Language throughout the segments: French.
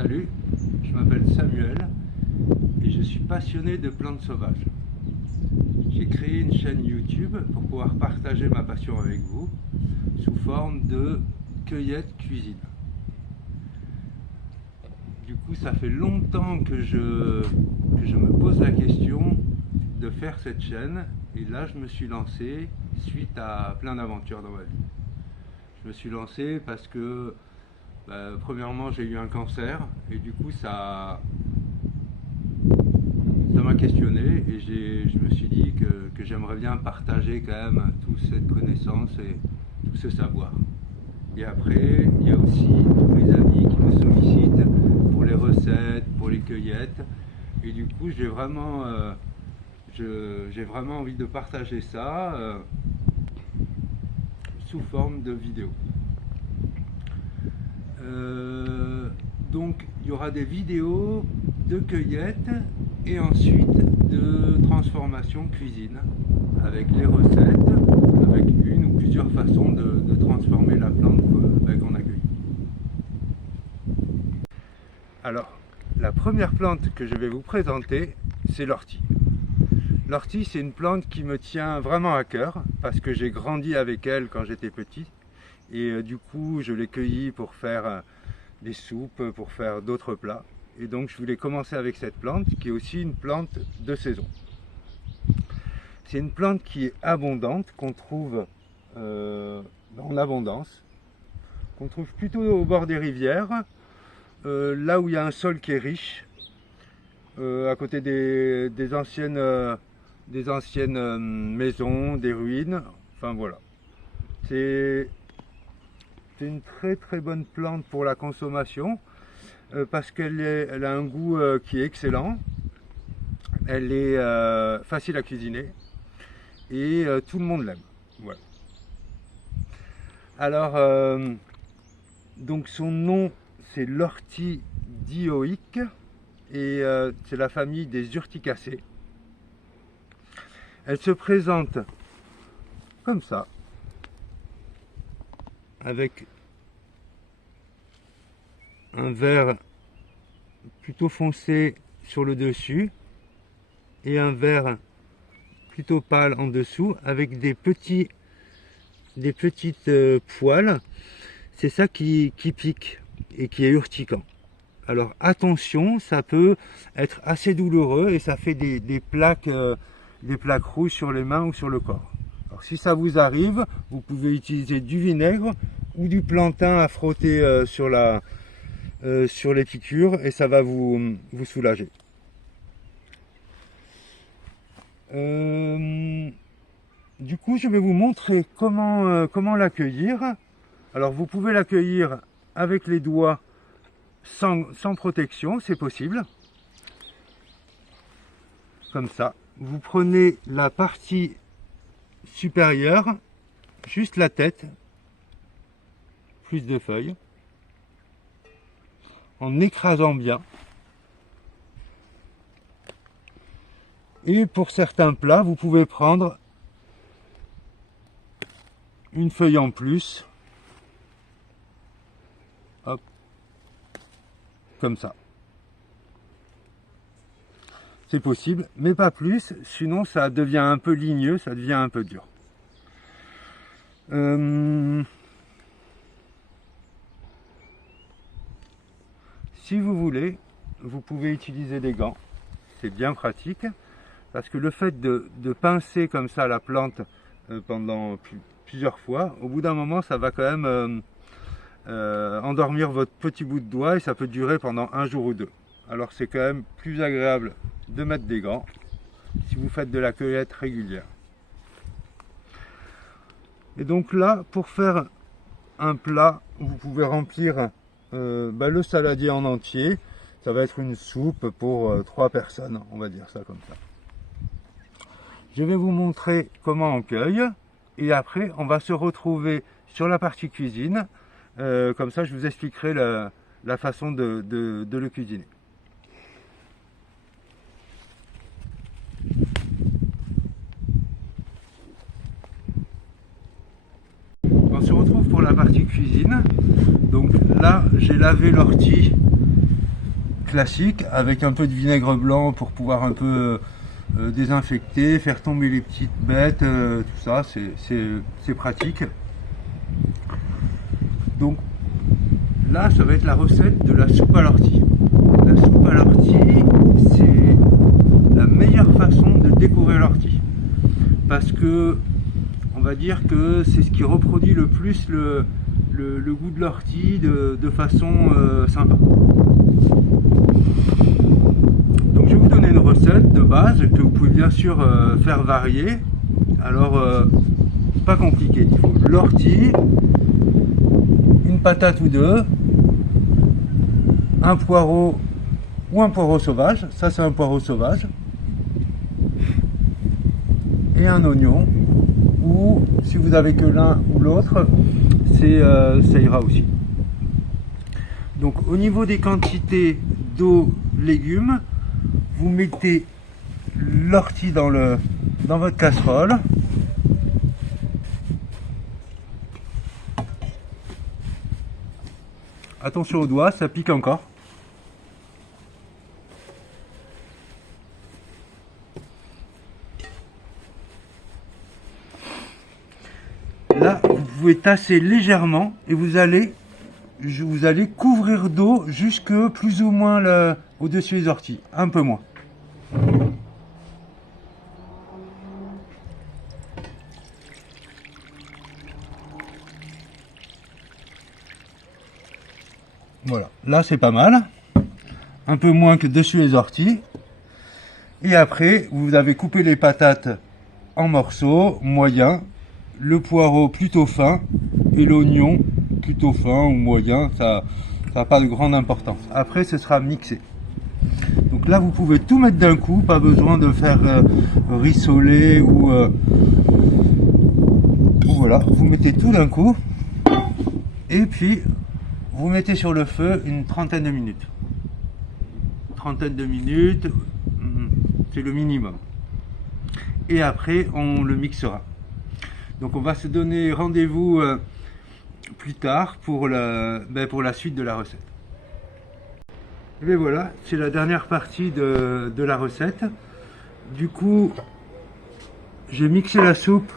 Salut, je m'appelle Samuel et je suis passionné de plantes sauvages. J'ai créé une chaîne YouTube pour pouvoir partager ma passion avec vous sous forme de cueillette cuisine. Du coup, ça fait longtemps que je me pose la question de faire cette chaîne et là je me suis lancé suite à plein d'aventures dans ma vie. Je me suis lancé parce que premièrement j'ai eu un cancer et du coup ça m'a questionné et je me suis dit que j'aimerais bien partager quand même toute cette connaissance et tout ce savoir. Et après il y a aussi tous les amis qui me sollicitent pour les recettes, pour les cueillettes et du coup j'ai vraiment envie de partager ça sous forme de vidéo. Donc il y aura des vidéos de cueillette et ensuite de transformation cuisine avec les recettes, avec une ou plusieurs façons de transformer la plante qu'on a cueillie. Alors la première plante que je vais vous présenter, c'est l'ortie. L'ortie, c'est une plante qui me tient vraiment à cœur parce que j'ai grandi avec elle quand j'étais petit et du coup je l'ai cueillie pour faire des soupes, pour faire d'autres plats. Et donc je voulais commencer avec cette plante qui est aussi une plante de saison. C'est une plante qui est abondante, qu'on trouve en abondance, qu'on trouve plutôt au bord des rivières, là où il y a un sol qui est riche, à côté des anciennes maisons, des ruines, enfin voilà. C'est une très bonne plante pour la consommation parce qu'elle a un goût qui est excellent, elle est facile à cuisiner et tout le monde l'aime. Voilà. Alors, donc son nom c'est l'ortie dioïque et c'est la famille des urticacées. Elle se présente comme ça, avec un vert plutôt foncé sur le dessus et un vert plutôt pâle en dessous avec des petites poils. C'est ça qui pique et qui est urticant. Alors attention, ça peut être assez douloureux et ça fait des plaques rouges sur les mains ou sur le corps. Alors si ça vous arrive, vous pouvez utiliser du vinaigre ou du plantain à frotter sur les piqûres et ça va vous soulager. Du coup, je vais vous montrer comment l'accueillir. Alors vous pouvez l'accueillir avec les doigts sans protection, c'est possible. Comme ça. Vous prenez la partie supérieure, juste la tête, plus de feuilles, en écrasant bien. Et pour certains plats, vous pouvez prendre une feuille en plus, hop, comme ça. C'est possible, mais pas plus, sinon ça devient un peu ligneux, ça devient un peu dur. Si vous voulez, vous pouvez utiliser des gants, c'est bien pratique, parce que le fait de pincer comme ça la plante pendant plusieurs fois, au bout d'un moment ça va quand même endormir votre petit bout de doigt et ça peut durer pendant un jour ou deux. Alors c'est quand même plus agréable de mettre des gants si vous faites de la cueillette régulière. Et donc là, pour faire un plat, vous pouvez remplir le saladier en entier. Ça va être une soupe pour 3 personnes, on va dire ça comme ça. Je vais vous montrer comment on cueille et après on va se retrouver sur la partie cuisine. Comme ça je vous expliquerai la façon de le cuisiner. On se retrouve pour la partie cuisine. Donc là j'ai lavé l'ortie classique avec un peu de vinaigre blanc pour pouvoir un peu désinfecter, faire tomber les petites bêtes, tout ça, c'est pratique. Donc là, ça va être la recette de la soupe à l'ortie. La soupe à l'ortie, c'est la meilleure façon de découvrir l'ortie. Parce que, on va dire que c'est ce qui reproduit le plus le goût de l'ortie de façon sympa. Donc je vais vous donner une recette de base que vous pouvez bien sûr faire varier. Alors, pas compliqué. Il faut de l'ortie, une patate ou deux, un poireau ou un poireau sauvage, ça c'est un poireau sauvage, et un oignon, ou si vous avez que l'un ou l'autre, ça ira aussi. Donc au niveau des quantités d'eau, légumes, vous mettez l'ortie dans votre casserole. Attention aux doigts, ça pique encore. Là, vous pouvez tasser légèrement et vous allez couvrir d'eau jusque plus ou moins au-dessus des orties, un peu moins. Voilà, là c'est pas mal, un peu moins que dessus les orties. Et après, vous avez coupé les patates en morceaux moyens, le poireau plutôt fin et l'oignon plutôt fin ou moyen, ça n'a pas de grande importance. Après, ce sera mixé. Donc là, vous pouvez tout mettre d'un coup, pas besoin de faire rissoler ou voilà, vous mettez tout d'un coup et puis vous mettez sur le feu une trentaine de minutes. Trentaine de minutes, c'est le minimum. Et après, on le mixera. Donc on va se donner rendez-vous plus tard pour la suite de la recette. Et bien voilà, c'est la dernière partie de la recette. Du coup, j'ai mixé la soupe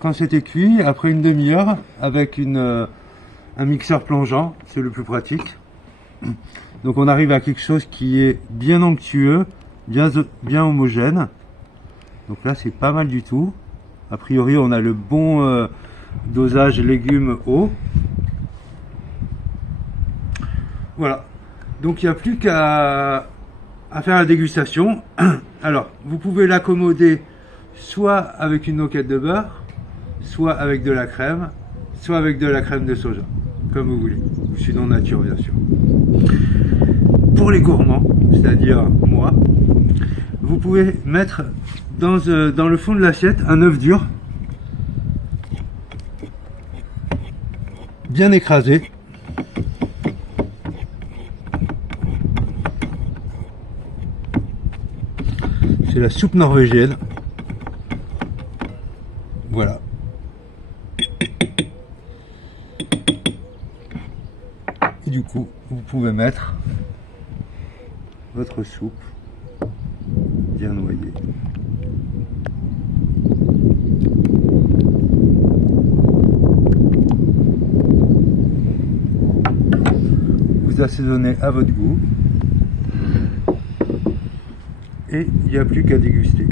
quand c'était cuit, après une demi-heure, avec un mixeur plongeant, c'est le plus pratique. Donc on arrive à quelque chose qui est bien onctueux, bien homogène. Donc là c'est pas mal du tout. A priori on a le bon dosage légumes-eau. Voilà. Donc il n'y a plus qu'à faire la dégustation. Alors vous pouvez l'accommoder soit avec une noquette de beurre, soit avec de la crème, soit avec de la crème de soja, comme vous voulez, ou sinon nature bien sûr. Pour les gourmands, c'est-à-dire moi, vous pouvez mettre dans le fond de l'assiette un œuf dur, bien écrasé. C'est la soupe norvégienne. Voilà. Et du coup, vous pouvez mettre votre soupe bien noyée. Vous assaisonnez à votre goût. Et il n'y a plus qu'à déguster.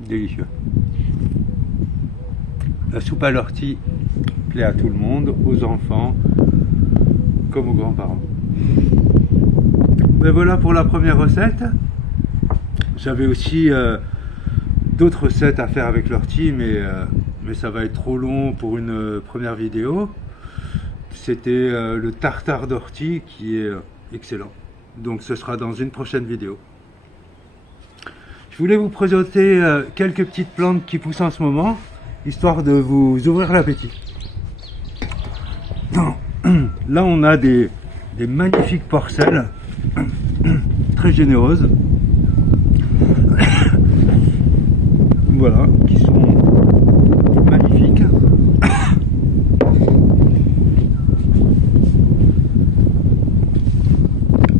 Délicieux. La soupe à l'ortie plaît à tout le monde, aux enfants comme aux grands-parents. Mais voilà pour la première recette. J'avais aussi d'autres recettes à faire avec l'ortie, mais ça va être trop long pour une première vidéo. C'était le tartare d'ortie qui est excellent. Donc ce sera dans une prochaine vidéo. Je voulais vous présenter quelques petites plantes qui poussent en ce moment, histoire de vous ouvrir l'appétit. Là on a des magnifiques porcelles, très généreuses. voilà, qui sont magnifiques.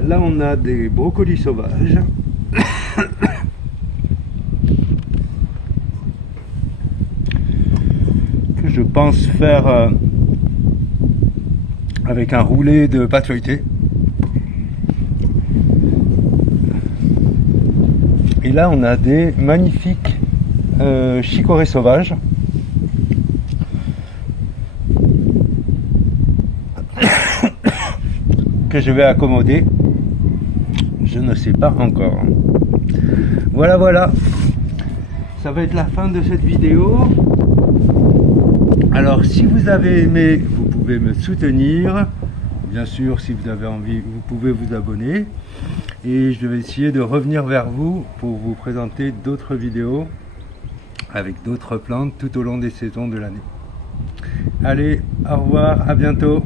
Là on a des brocolis sauvages. Que je pense faire avec un roulé de pâte feuilletée. Et là on a des magnifiques chicorées sauvages. Que je vais accommoder. Je ne sais pas encore. Voilà, voilà. Ça va être la fin de cette vidéo. Alors si vous avez aimé, vous pouvez me soutenir. Bien sûr, si vous avez envie, vous pouvez vous abonner. Et je vais essayer de revenir vers vous pour vous présenter d'autres vidéos avec d'autres plantes tout au long des saisons de l'année. Allez, au revoir, à bientôt.